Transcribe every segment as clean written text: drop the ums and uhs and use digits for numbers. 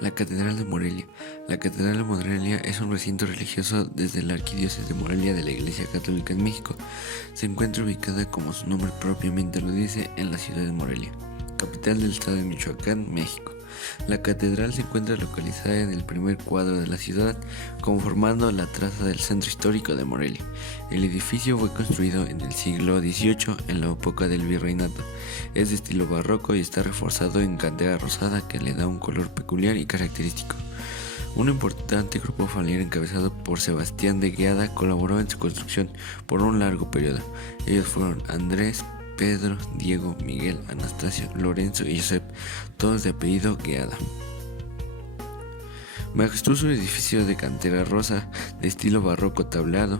La Catedral de Morelia. La Catedral de Morelia es un recinto religioso desde la Arquidiócesis de Morelia de la Iglesia Católica en México. Se encuentra ubicada, como su nombre propiamente lo dice, en la ciudad de Morelia, capital del estado de Michoacán, México. La catedral se encuentra localizada en el primer cuadro de la ciudad, conformando la traza del centro histórico de Morelia. El edificio fue construido en el siglo XVIII, en la época del virreinato. Es de estilo barroco y está reforzado en cantera rosada que le da un color peculiar y característico. Un importante grupo familiar encabezado por Sebastián de Gueada colaboró en su construcción por un largo periodo. Ellos fueron Andrés, Pedro, Diego, Miguel, Anastasio, Lorenzo y Josep, todos de apellido Gueada. Majestuoso edificio de cantera rosa, de estilo barroco tablado.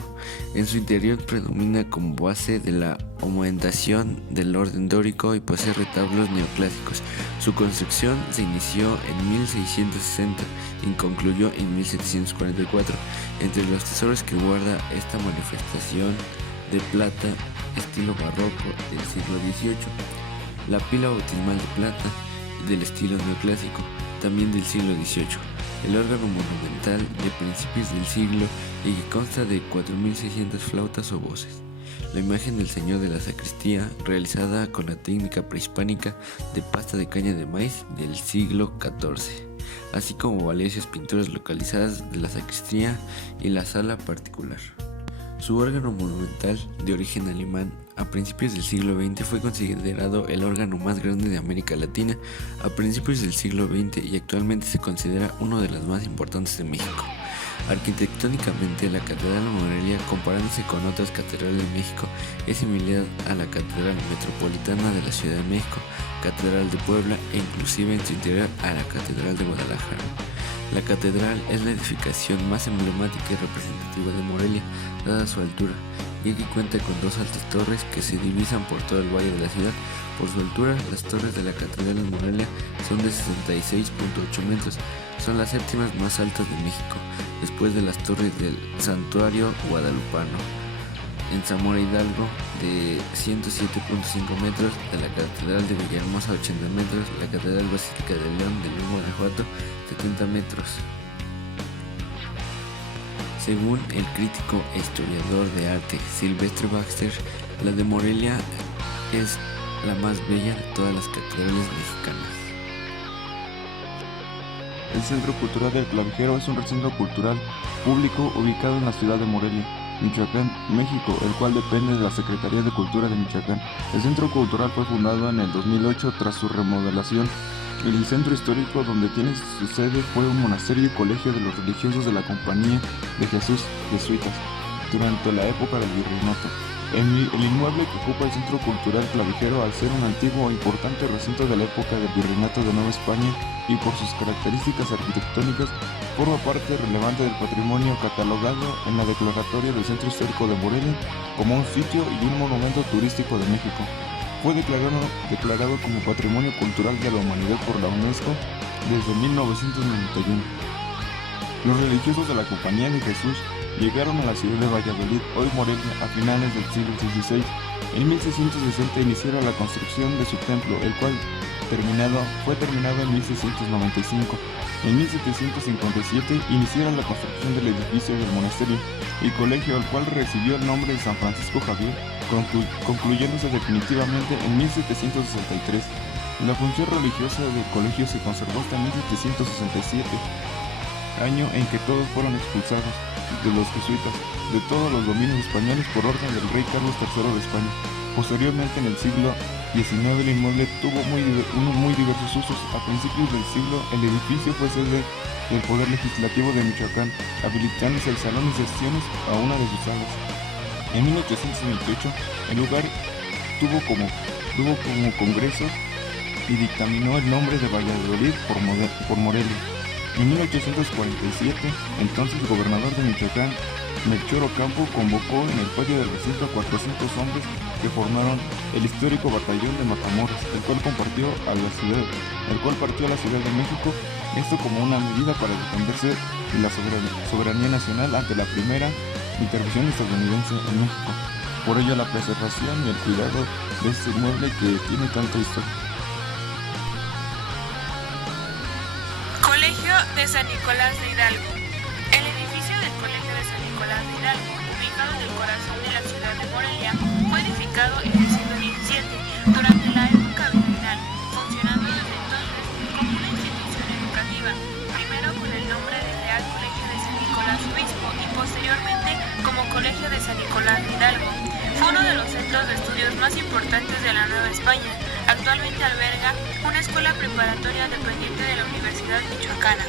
En su interior predomina como base de la ornamentación del orden dórico y posee retablos neoclásicos. Su construcción se inició en 1660 y concluyó en 1744. Entre los tesoros que guarda esta manifestación de plata estilo barroco del siglo XVIII, la pila bautismal de plata del estilo neoclásico, también del siglo XVIII, el órgano monumental de principios del siglo y que consta de 4.600 flautas o voces, la imagen del Señor de la Sacristía, realizada con la técnica prehispánica de pasta de caña de maíz del siglo XIV, así como valiosas pinturas localizadas de la sacristía y la sala particular. Su órgano monumental, de origen alemán, a principios del siglo XX fue considerado el órgano más grande de América Latina a principios del siglo XX y actualmente se considera uno de los más importantes de México. Arquitectónicamente, la Catedral de Morelia, comparándose con otras catedrales de México, es similar a la Catedral Metropolitana de la Ciudad de México, Catedral de Puebla e inclusive en su interior a la Catedral de Guadalajara. La catedral es la edificación más emblemática y representativa de Morelia, dada su altura, ya que cuenta con dos altas torres que se divisan por todo el valle de la ciudad. Por su altura, las torres de la Catedral de Morelia son de 66.8 metros, son las séptimas más altas de México, después de las torres del Santuario Guadalupano en Zamora Hidalgo de 107.5 metros, de la Catedral de Villahermosa 80 metros, la Catedral Basílica de León de León, Guanajuato 70 metros. Según el crítico e historiador de arte Silvestre Baxter, la de Morelia es la más bella de todas las catedrales mexicanas. El Centro Cultural del Clavijero es un recinto cultural público ubicado en la ciudad de Morelia, Michoacán, México, el cual depende de la Secretaría de Cultura de Michoacán. El Centro Cultural fue fundado en el 2008 tras su remodelación. El centro histórico donde tiene su sede fue un monasterio y colegio de los religiosos de la Compañía de Jesús jesuitas durante la época del virreinato. El inmueble que ocupa el Centro Cultural Clavijero, al ser un antiguo e importante recinto de la época del virreinato de Nueva España y por sus características arquitectónicas, forma parte relevante del patrimonio catalogado en la declaratoria del Centro Histórico de Morelia como un sitio y un monumento turístico de México. Fue declarado como Patrimonio Cultural de la Humanidad por la UNESCO desde 1991. Los religiosos de la Compañía de Jesús llegaron a la ciudad de Valladolid, hoy Morelia, a finales del siglo XVI. En 1660 iniciaron la construcción de su templo, el cual fue terminado en 1695. En 1757 iniciaron la construcción del edificio del monasterio y colegio, el cual recibió el nombre de San Francisco Javier, concluyéndose definitivamente en 1763. La función religiosa del colegio se conservó hasta 1767, año en que todos fueron expulsados de los jesuitas de todos los dominios españoles por orden del rey Carlos III de España. Posteriormente, en el siglo XIX, el inmueble tuvo muy diversos usos. A principios del siglo, el edificio fue sede del Poder Legislativo de Michoacán, habilitándose el salón de sesiones a una de sus salas. En 1828, el lugar tuvo como congreso y dictaminó el nombre de Valladolid por Morelia. En 1847, entonces gobernador de Michoacán, Melchor Ocampo, convocó en el patio del recinto a 400 hombres que formaron el histórico batallón de Matamoros, el cual partió a la Ciudad de México, esto como una medida para defenderse de la soberanía nacional ante la primera intervención estadounidense en México. Por ello, la preservación y el cuidado de este inmueble que tiene tanta historia. Colegio de San Nicolás de Hidalgo. El edificio del Colegio de San Nicolás de Hidalgo, ubicado en el corazón de la ciudad de Morelia, fue edificado en el siglo XVII, durante la época virreinal, funcionando desde entonces como una institución educativa, primero con el nombre de Real Colegio de San Nicolás Obispo y posteriormente como Colegio de San Nicolás de Hidalgo. Fue uno de los centros de estudios más importantes de la Nueva España. Actualmente alberga una escuela preparatoria dependiente de la Universidad Michoacana.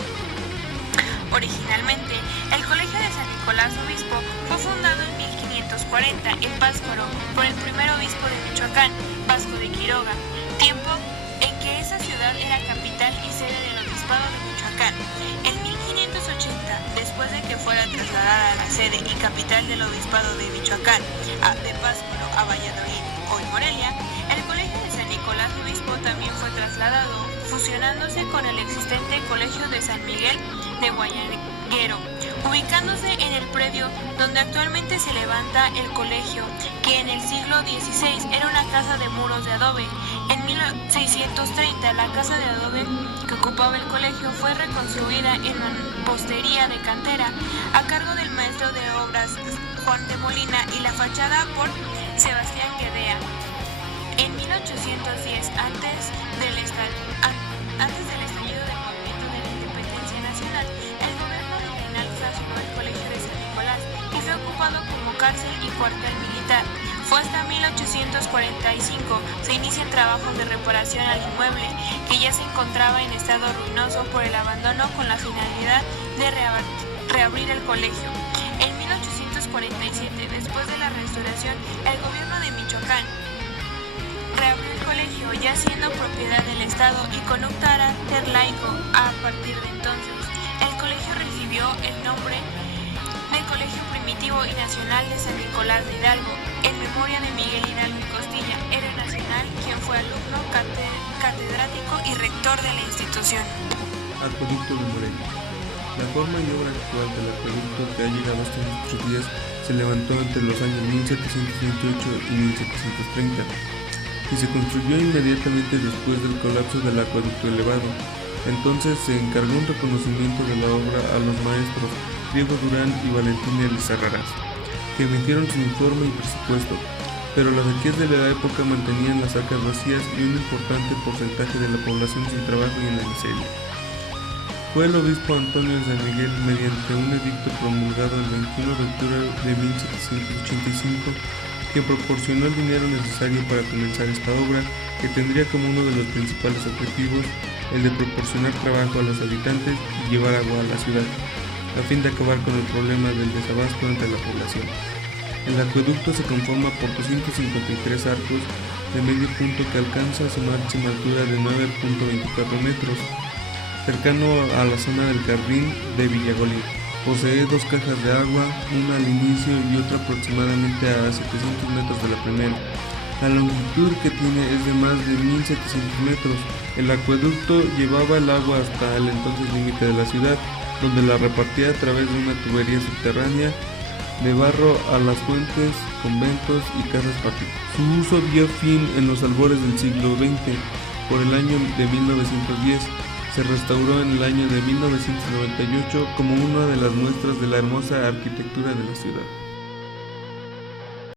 Originalmente, el Colegio de San Nicolás Obispo fue fundado en 1540 en Pátzcuaro por el primer obispo de Michoacán, Vasco de Quiroga, tiempo en que esa ciudad era capital y sede del obispado de Michoacán. En 1580, después de que fuera trasladada la sede y capital del obispado de Michoacán de Pátzcuaro a Valladolid, hoy Morelia, el Colegio de San Nicolás Obispo también fue trasladado, fusionándose con el existente Colegio de San Miguel de Guayaguero, ubicándose en el predio donde actualmente se levanta el colegio, que en el siglo XVI era una casa de muros de adobe. En 1630 la casa de adobe que ocupaba el colegio fue reconstruida en mampostería de cantera a cargo del maestro de obras Juan de Molina y la fachada por Sebastián Guedea. En 1810, antes del estallido del movimiento de la independencia nacional, el gobierno virreinal clausuró el Colegio de San Nicolás y fue ocupado como cárcel y cuartel militar. Fue hasta 1845 se inician trabajos de reparación al inmueble, que ya se encontraba en estado ruinoso por el abandono, con la finalidad de reabrir el colegio. En 1847, después de la restauración, el gobierno de Michoacán reabrió el colegio, ya siendo propiedad del Estado y con un carácter laico. A partir de entonces, el colegio recibió el nombre de Colegio Primitivo y Nacional de San Nicolás de Hidalgo, en memoria de Miguel Hidalgo y Costilla, héroe nacional, quien fue alumno, catedrático y rector de la institución. Acueducto de Morelia. La forma y obra actual del acueducto, que ha llegado hasta nuestros días, se levantó entre los años 1728 y 1730 y se construyó inmediatamente después del colapso del acueducto elevado. Entonces se encargó un reconocimiento de la obra a los maestros Diego Durán y Valentín Elizarrarás, que emitieron su informe y presupuesto, pero las sequías de la época mantenían las arcas vacías y un importante porcentaje de la población sin trabajo y en la miseria. Fue el obispo Antonio de San Miguel, mediante un edicto promulgado el 21 de octubre de 1785, quien proporcionó el dinero necesario para comenzar esta obra, que tendría como uno de los principales objetivos el de proporcionar trabajo a los habitantes y llevar agua a la ciudad, a fin de acabar con el problema del desabasto entre la población. El acueducto se conforma por 253 arcos de medio punto que alcanza su máxima altura de 9.24 metros, cercano a la zona del jardín de Villagolín. Posee dos cajas de agua, una al inicio y otra aproximadamente a 700 metros de la primera. La longitud que tiene es de más de 1700 metros. El acueducto llevaba el agua hasta el entonces límite de la ciudad, donde la repartía a través de una tubería subterránea de barro a las fuentes, conventos y casas particulares. Su uso dio fin en los albores del siglo XX. Por el año de 1910 se restauró en el año de 1998 como una de las muestras de la hermosa arquitectura de la ciudad.